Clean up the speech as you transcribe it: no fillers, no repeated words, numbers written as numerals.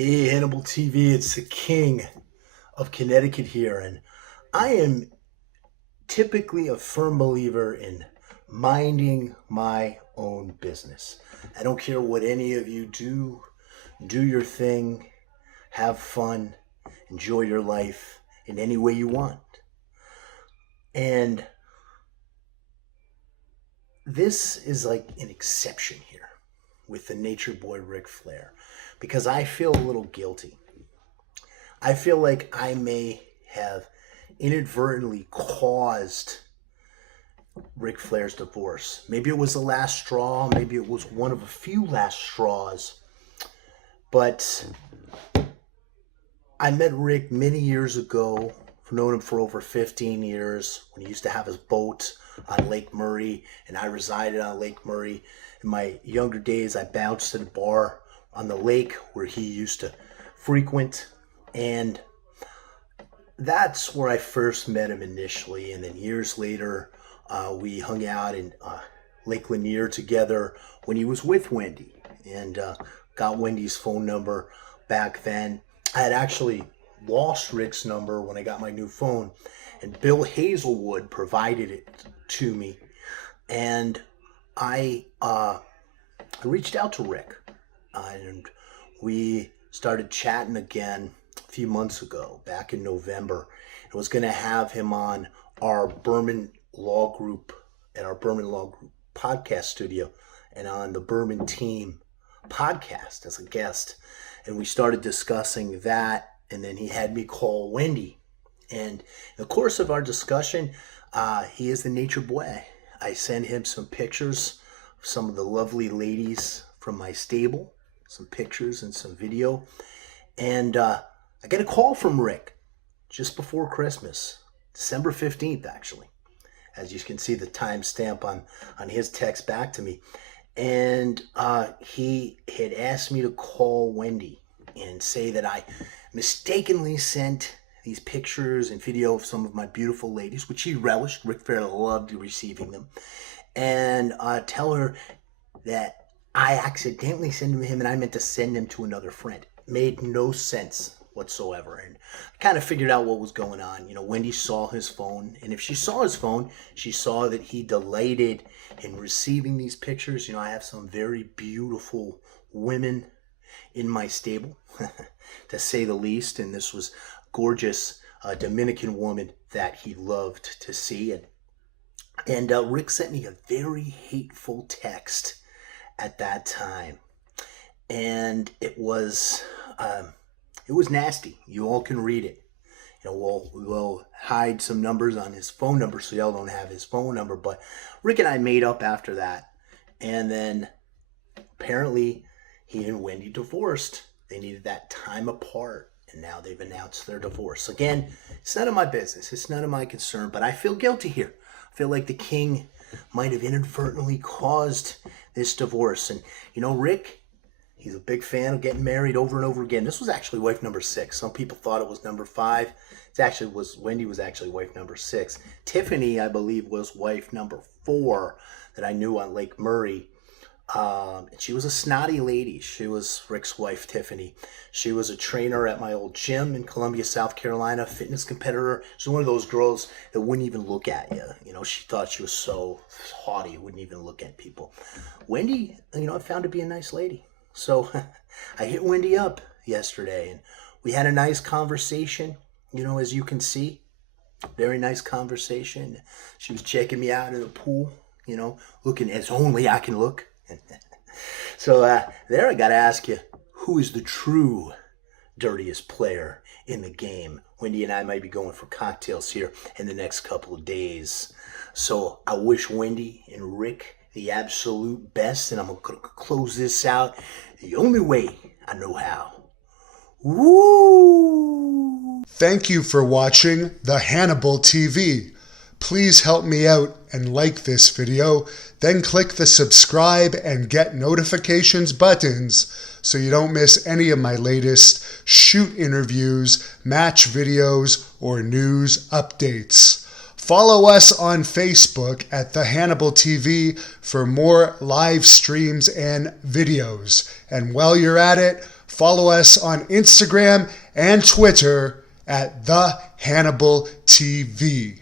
Hey, Hannibal TV, it's the king of Connecticut here, and I am typically a firm believer in minding my own business. I don't care what any of you do your thing, have fun, enjoy your life in any way you want. And this is like an exception here with the nature boy Ric Flair because I feel a little guilty. I feel like I may have inadvertently caused Ric Flair's divorce. Maybe it was the last straw, maybe it was one of a few last straws, but I met Rick many years ago. I've known him for over 15 years when he used to have his boat on Lake Murray, and I resided on Lake Murray. In my younger days, I bounced at a bar on the lake where he used to frequent, and that's where I first met him initially. And then years later, we hung out in Lake Lanier together when he was with Wendy, and got Wendy's phone number back then. I had actually lost Rick's number when I got my new phone, and Bill Hazelwood provided it to me, and I reached out to Rick, and we started chatting again a few months ago, back in November. I was going to have him on our Berman Law Group, at our Berman Law Group podcast studio, and on the Berman Team podcast as a guest. And we started discussing that, and then he had me call Wendy. And in the course of our discussion, he is the nature boy. I sent him some pictures of some of the lovely ladies from my stable, some pictures and some video. And I got a call from Rick just before Christmas, December 15th, actually. As you can see the timestamp on his text back to me. And he had asked me to call Wendy and say that I mistakenly sent these pictures and video of some of my beautiful ladies, which he relished. Ric Flair loved receiving them. And tell her that I accidentally sent them to him and I meant to send them to another friend. It made no sense whatsoever. And I kind of figured out what was going on. You know, Wendy saw his phone, and if she saw his phone, she saw that he delighted in receiving these pictures. You know, I have some very beautiful women in my stable, to say the least, and this was a gorgeous Dominican woman that he loved to see. And Rick sent me a very hateful text at that time, and it was nasty. You all can read it. You know, we'll hide some numbers on his phone number so y'all don't have his phone number. But Rick and I made up after that, and then apparently he and Wendy divorced. They needed that time apart, and now they've announced their divorce. Again, it's none of my business. It's none of my concern, but I feel guilty here. I feel like the king might have inadvertently caused this divorce. And, you know, Rick, he's a big fan of getting married over and over again. This was actually wife number 6. Some people thought it was number 5. Wendy was actually wife number 6. Tiffany, I believe, was wife number 4 that I knew on Lake Murray. And she was a snotty lady. She was Rick's wife, Tiffany. She was a trainer at my old gym in Columbia, South Carolina, fitness competitor. She's one of those girls that wouldn't even look at you. You know, she thought she was so haughty, wouldn't even look at people. Wendy, you know, I found to be a nice lady. So I hit Wendy up yesterday, and we had a nice conversation, you know, as you can see. Very nice conversation. She was checking me out in the pool, you know, looking as only I can look. So there I got to ask you, who is the true dirtiest player in the game? Wendy and I might be going for cocktails here in the next couple of days. So I wish Wendy and Rick the absolute best, and I'm going to close this out the only way I know how. Woo! Thank you for watching the Hannibal TV. Please help me out and like this video, then click the subscribe and get notifications buttons so you don't miss any of my latest shoot interviews, match videos, or news updates. Follow us on Facebook at the Hannibal TV for more live streams and videos. And while you're at it, Follow us on Instagram and Twitter at The Hannibal TV.